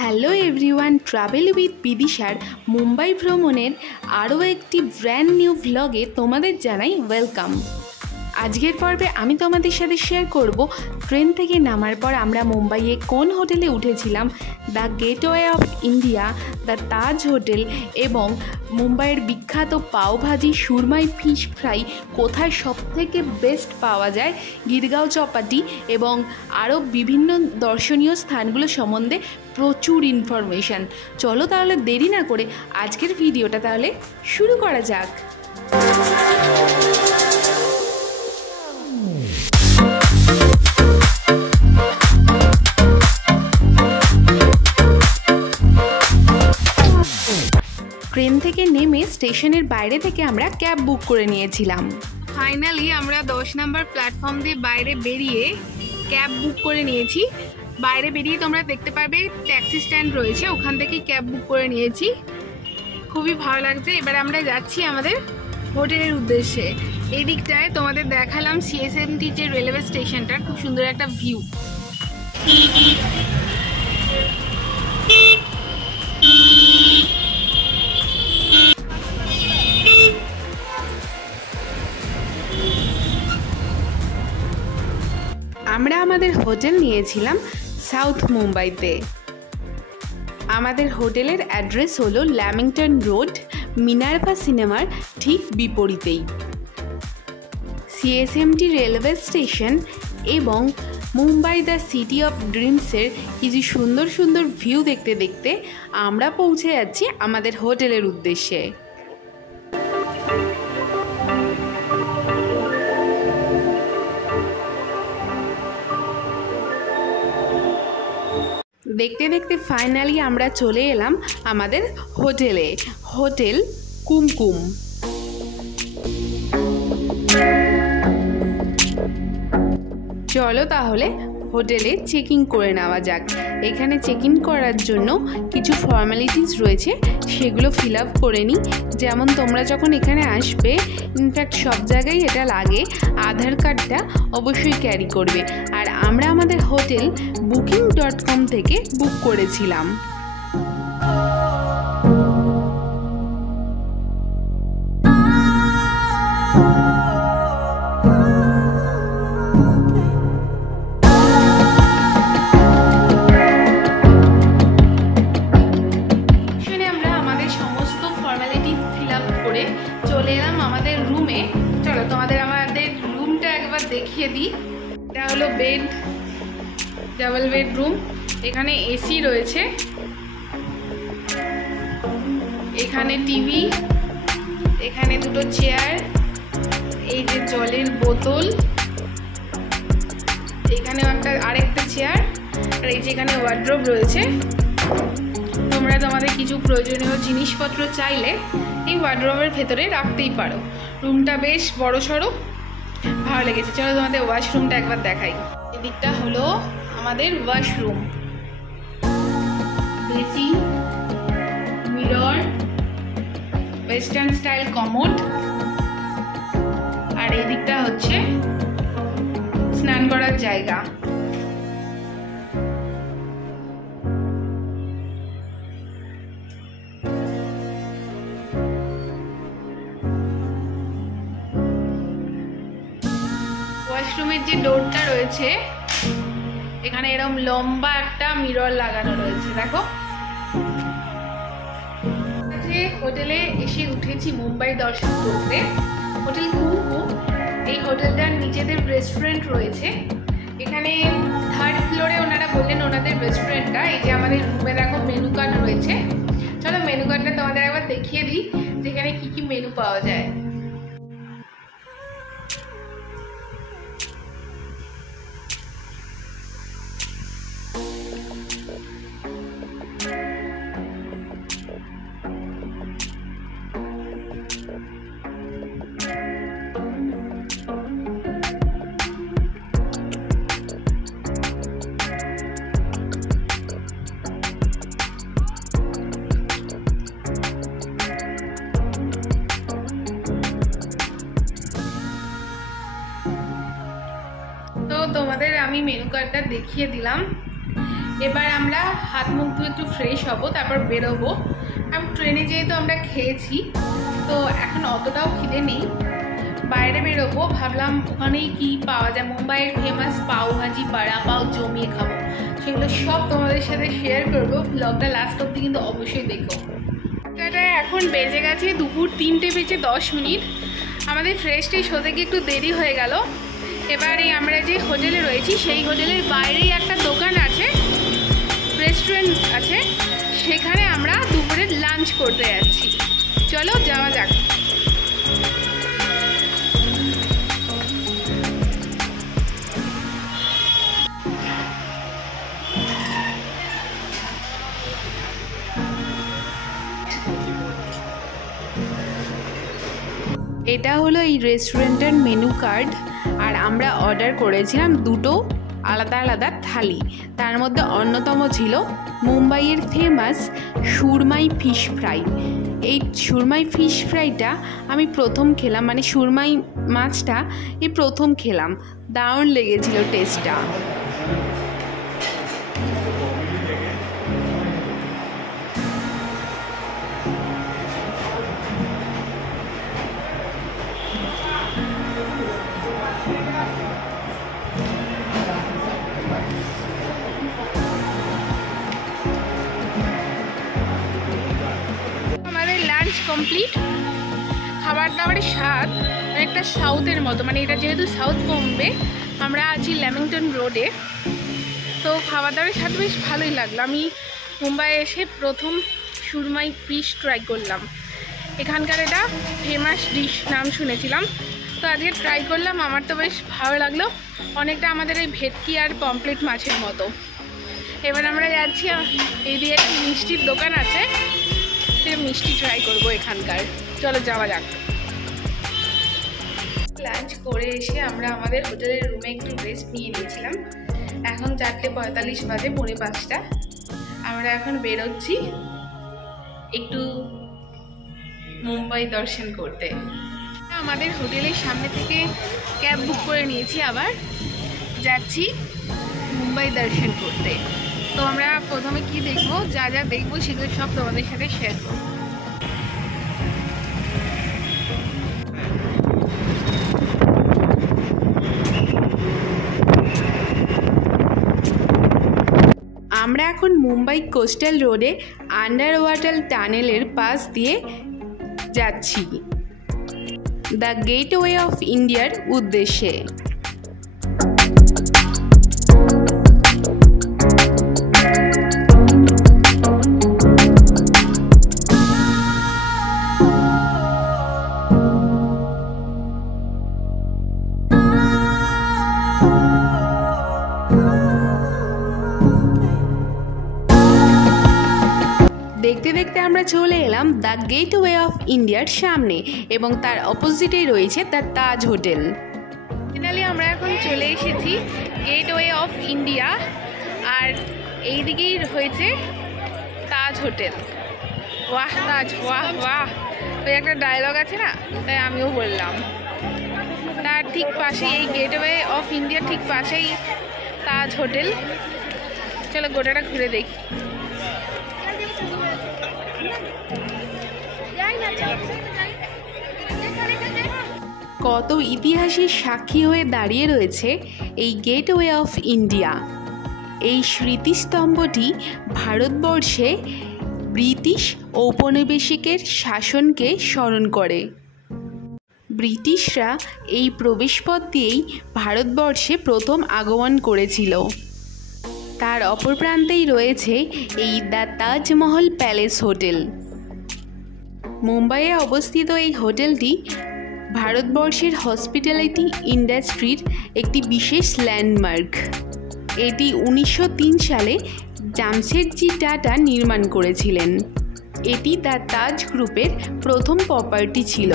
Hello everyone, travel with বিদিশার মুম্বাই ভ্রমণের আরও একটি ব্র্যান্ড নিউ ভ্লগে তোমাদের জানাই ওয়েলকাম। আজকের পর্বে আমি তোমাদের সাথে শেয়ার করব ট্রেন থেকে নামার পর আমরা মুম্বাইয়ে কোন হোটেলে উঠেছিলাম, the gateway of India, the Taj hotel এবং মুম্বাইয়ের বিখ্যাত পাওভাজি, সুরমাই ফিশ ফ্রাই কোথায় সবথেকে বেস্ট পাওয়া যায়, গিরগাঁও চপাটি এবং আরও বিভিন্ন দর্শনীয় স্থানগুলো সম্বন্ধে প্রচুর ইনফরমেশান। চলো তাহলে দেরি না করে আজকের ভিডিওটা তাহলে শুরু করা যাক। ট্রেন থেকে নেমে স্টেশনের বাইরে থেকে আমরা ক্যাব বুক করে নিয়েছিলাম। ফাইনালি আমরা 10 নম্বর প্ল্যাটফর্ম দিয়ে বাইরে বেরিয়ে ক্যাব বুক করে নিয়েছি। বাইরে বেরিয়ে তোমরা দেখতে পারবে ট্যাক্সি স্ট্যান্ড রয়েছে, ওখান থেকেই ক্যাব বুক করে নিয়েছি। খুবই ভালো লাগছে। এবার আমরা যাচ্ছি আমাদের হোটেলের উদ্দেশ্যে। এই দিকটায় তোমাদের দেখালাম সিএসএমটি যে রেলওয়ে স্টেশনটা, খুব সুন্দর একটা ভিউ। আমরা আমাদের হোটেল নিয়েছিলাম সাউথ মুম্বাইতে। আমাদের হোটেলের অ্যাড্রেস হলো ল্যামিংটন রোড, মিনার্ভা সিনেমার ঠিক বিপরীতেই। সিএসএমটি রেলওয়ে স্টেশন এবং মুম্বাই দ্য সিটি অফ ড্রিমসের কিছু সুন্দর সুন্দর ভিউ দেখতে দেখতে আমরা পৌঁছে যাচ্ছি আমাদের হোটেলের উদ্দেশ্যে। দেখতে দেখতে ফাইনালি আমরা চলে এলাম আমাদের হোটেলে, হোটেল কুমকুম। চলো তাহলে হোটেলে চেক ইন করে নেওয়া যাক। এখানে চেক ইন করার জন্য কিছু ফর্মালিটিস রয়েছে, সেগুলো ফিল আপ করে নিই। যেমন তোমরা যখন এখানে আসবে, ইনফ্যাক্ট সব জায়গায় এটা লাগে, আধার কার্ডটা অবশ্যই ক্যারি করবে। আর আমরা আমাদের হোটেল booking.com থেকে বুক করেছিলাম। চলে এলাম আমাদের রুমে। চলো তোমাদের আমাদের রুমটা একবার দেখিয়ে দিই। এটা হলো বেড, ডাবল বেডরুম। এখানে এসি রয়েছে, এখানে টিভি, এখানে দুটো চেয়ার, এই যে জলের বোতল, এখানেও আরেকটা চেয়ার, আর এই যে এখানে ওয়ার্ড্রোব রয়েছে। তোমরা তোমাদের কিছু প্রয়োজনীয় জিনিসপত্র চাইলে এই ওয়ার্ড্রোবের ভেতরে রাখতেই পারো। রুমটা বেশ বড় সড়ো, ভালো লেগেছে। চলো তোমাদের ওয়াশরুমটা একবার দেখাই। এদিকটা হলো আমাদের washroom, basin, mirror, western style commode, আর এই দিকটা হচ্ছে স্নান করার জায়গা। ওয়াশরুমের যে ডোরটা রয়েছে, এখানে এরকম লম্বা একটা মিরর লাগানো রয়েছে, দেখো। যে হোটেলে এসে উঠেছি মুম্বাই দর্শন করতে, হোটেল কুমকুম। এই হোটেলটার নিজেদের রেস্টুরেন্ট রয়েছে। এখানে 3rd ফ্লোরে ওনারা বললেন ওনাদের রেস্টুরেন্টটা। এই যে আমাদের রুমে দেখো মেনু কার্ড রয়েছে। চলো মেনু কার্ডটা তোমাদের একবার দেখিয়ে দিই যেখানে কি কি মেনু পাওয়া যায়। তোমাদের আমি মেনু কার্ডটা দেখিয়ে দিলাম। এবার আমরা হাত মুখ ধুয়ে একটু ফ্রেশ হব, তারপর বেরোবো। আমি ট্রেনে যেহেতু আমরা খেয়েছি, তো এখন অতটাও খিদে নেই। বাইরে বেরোবো, ভাবলাম ওখানেই কি পাওয়া যায়, মুম্বাইয়ের ফেমাস পাও ভাজি, বড়া পাও জমিয়ে খাবো। সেগুলো সব তোমাদের সাথে শেয়ার করবো। ব্লগটা লাস্ট অব্দি কিন্তু অবশ্যই দেখো। এখন বেজে গেছে দুপুর 3:10। আমাদের ফ্রেশ ট্রেশ হতে গিয়ে একটু দেরি হয়ে গেল। এবারে আমরা যে হোটেলে রয়েছি সেই হোটেলের বাইরেই একটা দোকান আছে, রেস্টুরেন্ট আছে, সেখানে আমরা দুপুরের লাঞ্চ করতে যাচ্ছি। চলো যাওয়া যাক। এটা হলো এই রেস্টুরেন্টের মেনু কার্ড, আর আমরা অর্ডার করেছিলাম দুটো আলাদা আলাদা থালি। তার মধ্যে অন্যতম ছিল মুম্বাইয়ের ফেমাস সুরমাই ফিশ ফ্রাই। এই সুরমাই ফিশ ফ্রাইটা আমি প্রথম খেলাম, মানে সুরমাই মাছটা এই প্রথম খেলাম, দারুণ লেগেছিল টেস্টটা। কমপ্লিট। খাবার দাবারের স্বাদ অনেকটা সাউথের মতো, মানে এটা যেহেতু সাউথ বোম্বে, আমরা আছি ল্যামিংটন রোডে, তো খাবার দাবারের স্বাদ বেশ ভালোই লাগলো। আমি মুম্বাইয়ে এসে প্রথম সুরমাই ফিশ ট্রাই করলাম। এখানকার এটা ফেমাস ডিশ, নাম শুনেছিলাম, তো আজকে ট্রাই করলাম। আমার তো বেশ ভালো লাগলো, অনেকটা আমাদের এই ভেটকি আর পমফ্রেট মাছের মতো। এবার আমরা যাচ্ছি, এইদিকে একটা মিষ্টির দোকান আছে, মিষ্টি ট্রাই করবো এখানকার। চলো যাওয়া যাক। লাঞ্চ করে এসে আমরা আমাদের হোটেলের রুমে একটু রেস্ট নিয়ে নিয়েছিলাম। এখন 4:45 বাজে, 4:45। আমরা এখন বেরোচ্ছি একটু মুম্বাই দর্শন করতে। আমাদের হোটেলের সামনে থেকে ক্যাব বুক করে নিয়েছি, আবার যাচ্ছি মুম্বাই দর্শন করতে। তো আমরা প্রথমে কি দেখবো, যা যা দেখবো সেগুলো সব তোমাদের সাথে শেয়ার করবো। আমরা এখন মুম্বাই কোস্টাল রোডে আন্ডার ওয়াটার টানেলের পাশ দিয়ে যাচ্ছি দ্য গেটওয়ে অফ ইন্ডিয়ার উদ্দেশ্যে। দেখতে দেখতে আমরা চলে এলাম দ্য গেটওয়ে অফ ইন্ডিয়ার সামনে, এবং তার অপোজিটেই রয়েছে দ্য তাজ হোটেল। ফাইনালি আমরা এখন চলে এসেছি গেটওয়ে অফ ইন্ডিয়া, আর এই দিকেই হয়েছে তাজ হোটেল। ওয়াহ তাজ, ওয়াহ ওয়াহ, ওই একটা ডায়লগ আছে না, তাই আমিও বললাম। তার ঠিক পাশে, এই গেটওয়ে অফ ইন্ডিয়ার ঠিক পাশেই তাজ হোটেল। চলো গোটাটা ঘুরে দেখি। কত ইতিহাসের সাক্ষী হয়ে দাঁড়িয়ে রয়েছে এই গেটওয়ে অফ ইন্ডিয়া। এই স্মৃতিস্তম্ভটি ভারতবর্ষে ব্রিটিশ ঔপনিবেশিকের শাসনকে স্মরণ করে। ব্রিটিশরা এই প্রবেশপথ দিয়েই ভারতবর্ষে প্রথম আগমন করেছিল। তার অপর প্রান্তেই রয়েছে এই দ্য তাজমহল প্যালেস হোটেল। মুম্বাইয়ে অবস্থিত এই হোটেলটি ভারতবর্ষের হসপিটালিটি ইন্ডাস্ট্রির একটি বিশেষ ল্যান্ডমার্ক। এটি 1903 সালে জামশেদজি টাটা নির্মাণ করেছিলেন। এটি দ্য তাজ গ্রুপের প্রথম প্রপার্টি ছিল।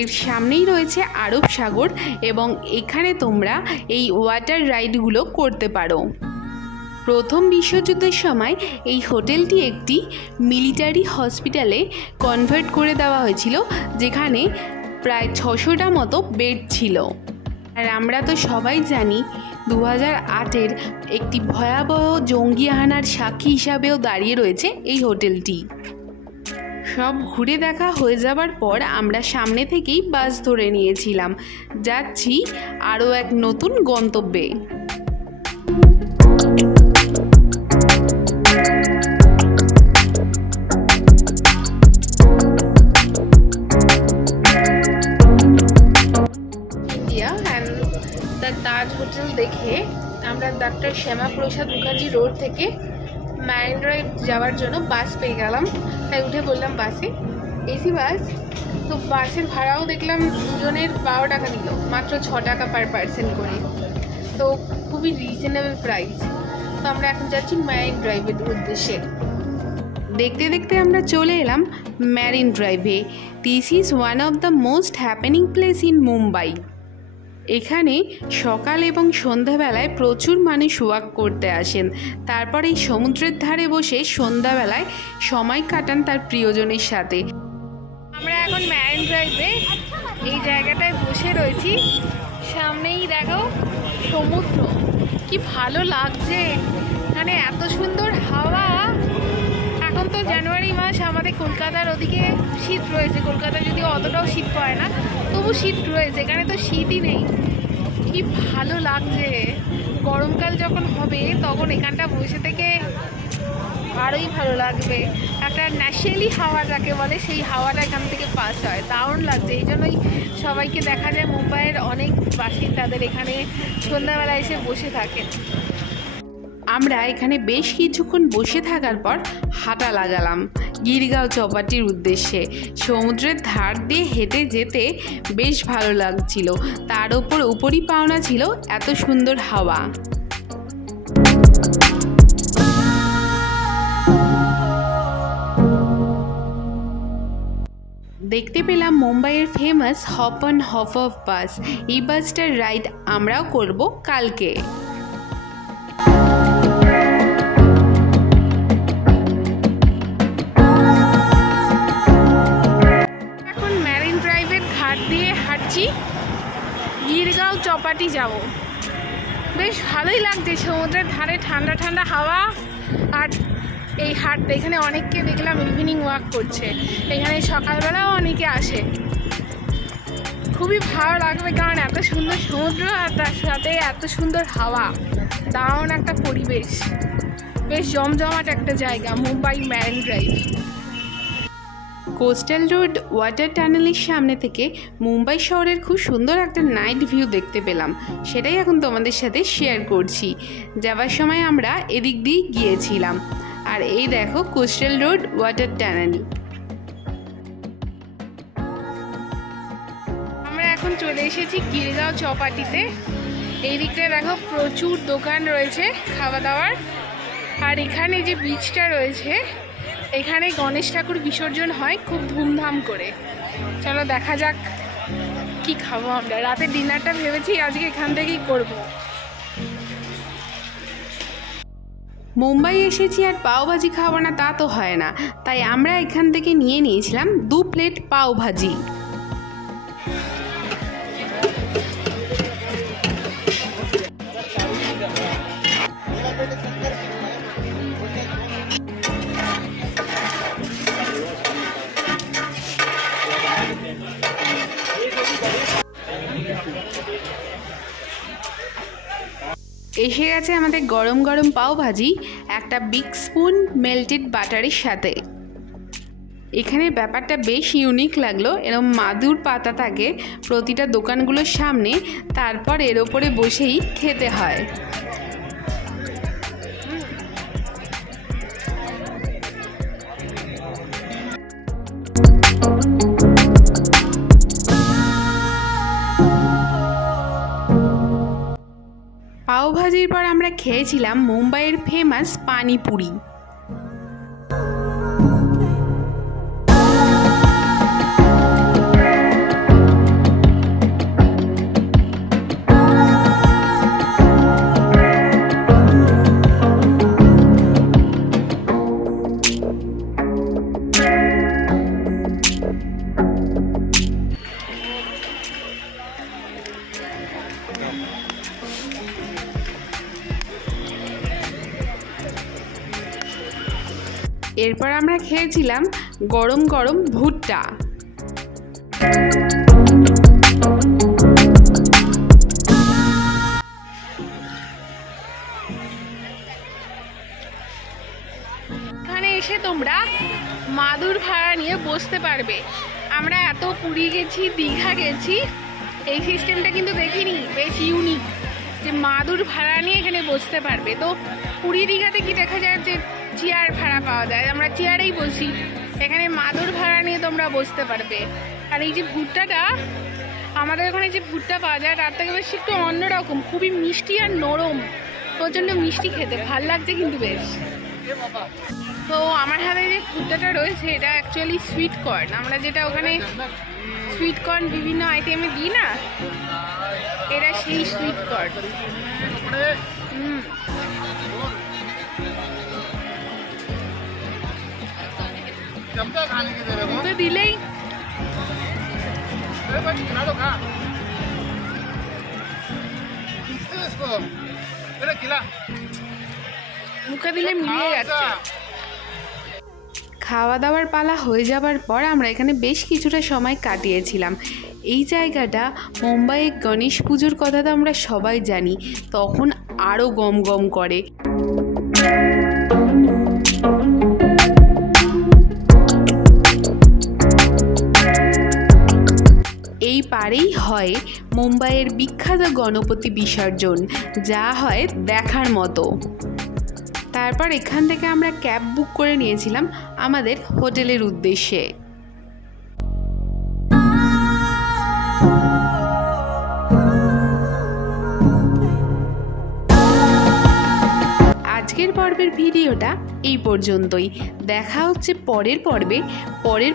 এর সামনেই রয়েছে আরব সাগর, এবং এখানে তোমরা এই ওয়াটার রাইডগুলো করতে পারো। প্রথম বিশ্বযুদ্ধের সময় এই হোটেলটি একটি মিলিটারি হসপিটালে কনভার্ট করে দেওয়া হয়েছিল, যেখানে প্রায় 600টা মতো বেড ছিল। আর আমরা তো সবাই জানি 2008-এর একটি ভয়াবহ জঙ্গি হানার সাক্ষী হিসাবেও দাঁড়িয়ে রয়েছে এই হোটেলটি। সব ঘুরে দেখা হয়ে যাবার পর আমরা সামনে থেকেই বাস ধরে নিয়েছিলাম, যাচ্ছি আরও এক নতুন গন্তব্যে। তাজ হোটেল দেখে আমরা ডক্টর শ্যামাপ্রসাদ মুখার্জি রোড থেকে ম্যারিন ড্রাইভ যাওয়ার জন্য বাস পেয়ে গেলাম, তাই উঠে বললাম বাসে। এসি বাস, তো বাসের ভাড়াও দেখলাম দুজনের 12 টাকা নিল, মাত্র 6 টাকা পার পার্সন করে, তো খুবই রিজনেবল প্রাইস। তো আমরা এখন যাচ্ছি ম্যারিন ড্রাইভের উদ্দেশ্যে। দেখতে দেখতে আমরা চলে এলাম ম্যারিন ড্রাইভে। This is one of the most happening place in Mumbai. এখানে সকাল এবং সন্ধ্যাবেলায় প্রচুর মানুষ ওয়াক করতে আসেন, তারপর এই সমুদ্রের ধারে বসে সন্ধ্যাবেলায় সময় কাটান তার প্রিয়জনের সাথে। আমরা এখন ম্যারিন ড্রাইভে এই জায়গাটায় বসে রয়েছি, সামনেই দেখো সমুদ্র, কি ভালো লাগছে, মানে এত সুন্দর হাওয়া। এখন তো জানুয়ারি মাস, আমাদের কলকাতার ওদিকে শীত রয়েছে, কলকাতায় যদিও অতটাও শীত পড়ে না, তবু শীত রয়েছে, এখানে তো শীতই নেই। কি ভালো লাগছে, গরমকাল যখন হবে তখন এখানটা বসে থেকে আরোই ভালো লাগবে। একটা ন্যাচারালি হাওয়া যাকে বলে, সেই হাওয়াটা এখান থেকে পাস হয়, দারুণ লাগছে। এই জন্যই সবাইকে দেখা যায় মুম্বাইয়ের অনেক বাসিন্দাদের এখানে সন্ধ্যাবেলা এসে বসে থাকেন। আমরা এখানে বেশ কিছুক্ষণ বসে থাকার পর হাঁটা লাগালাম গিরগাঁও চৌপাটির উদ্দেশ্যে। সমুদ্রের ধার দিয়ে হেঁটে যেতে বেশ ভালো লাগছিল, তার উপরই পাওনা ছিল এত সুন্দর হাওয়া। দেখতে পেলাম মুম্বাইয়ের famous hop on hop off bus. এই বাসটার রাইড আমরাও করব কালকে। এখন ম্যারিন ড্রাইভের ঘাট দিয়ে হাঁটছি, গিরগাঁও চৌপাটি যাব। বেশ ভালোই লাগছে, সমুদ্রের ধারে ঠান্ডা ঠান্ডা হাওয়া। আর এই হাটটা, এখানে অনেককে দেখলাম ইভিনিং ওয়াক করছে, এখানে সকালবেলাও অনেকে আসে। খুবই ভালো লাগবে, কারণ এত সুন্দর সমুদ্র আর তার সাথে এত সুন্দর হাওয়া, দারুণ একটা পরিবেশ, বেশ জমজমাট একটা জায়গা Mumbai marine drive. Coastal road water টানেলের সামনে থেকে মুম্বাই শহরের খুব সুন্দর একটা নাইট ভিউ দেখতে পেলাম, সেটাই এখন তোমাদের সাথে শেয়ার করছি। যাওয়ার সময় আমরা এদিক দিয়ে গিয়েছিলাম। আর এই দেখো কোস্টাল রোড ওয়াটার টানেল। আমরা এখন চলে এসেছি গিরগাঁও চৌপাটিতে। এই দিকটা দেখো প্রচুর দোকান রয়েছে খাওয়া দাওয়ার। আর এখানে যে বিচটা রয়েছে, এখানে গণেশ ঠাকুর বিসর্জন হয় খুব ধুমধাম করে। চলো দেখা যাক কি খাবো আমরা। রাতের ডিনারটা ভেবেছি আজকে এখান থেকেই করব। মুম্বাই এসেছি আর পাওভাজি খাবো না তা তো হয় না, তাই আমরা এখান থেকে নিয়ে নিয়েছিলাম 2 প্লেট পাওভাজি। এসে গেছে আমাদের গরম গরম পাওভাজি, একটা বিগ স্পুন মেল্টেড বাটারের সাথে। এখানে ব্যাপারটা বেশ ইউনিক লাগলো, এরকম মাদুর পাতা থাকে প্রতিটা দোকানগুলোর সামনে, তারপর এর ওপরে বসেই খেতে হয়। পাওভাজির পর আমরা খেয়েছিলাম মুম্বাইয়ের ফেমাস পানিপুরি। এরপর আমরা খেয়েছিলাম গরম গরম ভুট্টা। এখানে এসে তোমরা মাদুর ভাড়া নিয়ে বসতে পারবে। আমরা এত পুরী গেছি, দীঘা গেছি, এই সিস্টেমটা কিন্তু দেখিনি, বেশ ইউনিক যে মাদুর ভাড়া নিয়ে এখানে বসতে পারবে। তো পুরী দীঘাতে কি দেখা যায় যে চেয়ার ভাড়া পাওয়া যায়, আমরা চেয়ারেই বসি, এখানে মাদুর ভাড়া নিয়ে তোমরা বসতে পারবে। আর এই যে ভুট্টাটা, আমাদের ওখানে যে ভুট্টা পাওয়া যায় তার থেকে বেশ একটু অন্যরকম, খুবই মিষ্টি আর নরম, প্রচণ্ড মিষ্টি খেতে, ভাল লাগছে কিন্তু বেশ। তো আমার হাতে যে ভুট্টাটা রয়েছে এটা অ্যাকচুয়ালি সুইট কর্ন, আমরা যেটা ওখানে সুইট কর্ন বিভিন্ন আইটেমে দিই না, এটা সেই সুইট কর্ন। দিলেই মুখে দিলে মিলিয়ে যাচ্ছে। খাওয়া দাওয়ার পালা হয়ে যাবার পর আমরা এখানে বেশ কিছুটা সময় কাটিয়েছিলাম। এই জায়গাটা মুম্বাইয়ে গণেশ পুজোর কথা তো আমরা সবাই জানি, তখন আরও গম গম করে। এই পারেই হয় মুম্বাইয়ের বিখ্যাত গণপতি বিসর্জন, যা হয় দেখার মতো। তারপর এখান থেকে আমরা ক্যাব বুক করে নিয়েছিলাম আমাদের হোটেলের উদ্দেশ্যে। আজকের পর্বের ভিডিওটা এই পর্যন্তই। দেখা হচ্ছে পরের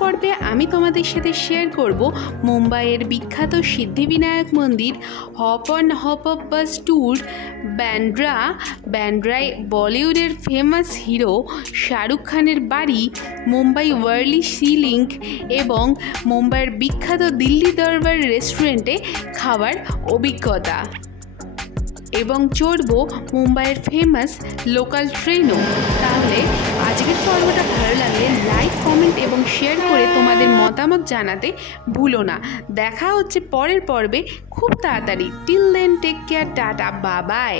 পর্বে আমি তোমাদের সাথে শেয়ার করব মুম্বাইয়ের বিখ্যাত সিদ্ধিবিনায়ক মন্দির, hop on hop off bus tour, ব্যান্ড্রায় বলিউডের ফেমাস হিরো শাহরুখ খানের বাড়ি, মুম্বাই ওয়ার্লি সি লিঙ্ক এবং মুম্বাইয়ের বিখ্যাত দিল্লি দরবার রেস্টুরেন্টে খাবার অভিজ্ঞতা, এবং চড়ব মুম্বাইয়ের ফেমাস লোকাল ট্রেনও। তাহলে আজকের পর্বটা ভালো লাগলে লাইক, কমেন্ট এবং শেয়ার করে তোমাদের মতামত জানাতে ভুলো না। দেখা হচ্ছে পরের পর্বে খুব তাড়াতাড়ি। Till then take care, tata, bye by.